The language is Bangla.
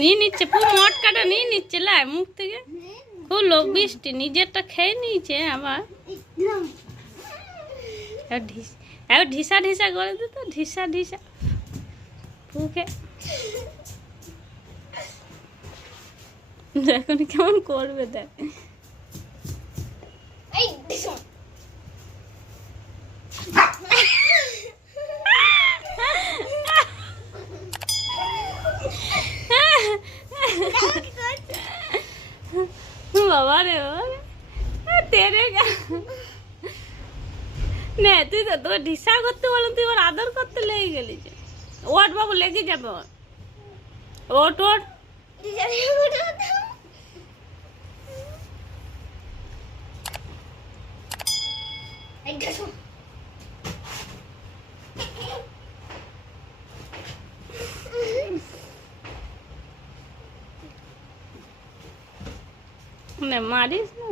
নিয়ে নিচ্ছে পুরো মটকাটা নিয়ে নিচ্ছে লাই মুখ থেকে। খুব লোক বৃষ্টি নিজেরটা খেয়ে নিয়েছে আবার। ঢিসা ঢিসা করে দিত, ঢিসা ঢিসা পুকে। এখন কেমন করবে দেখ। বাবা রে তেরে নে তুই তো তোর ঢিসা করতে বললাম, তুই ওর আদর করতে লেগে গেলি যে। ওট বাবু লেগে যাবে ওর, ওট ওট। না মারিস না।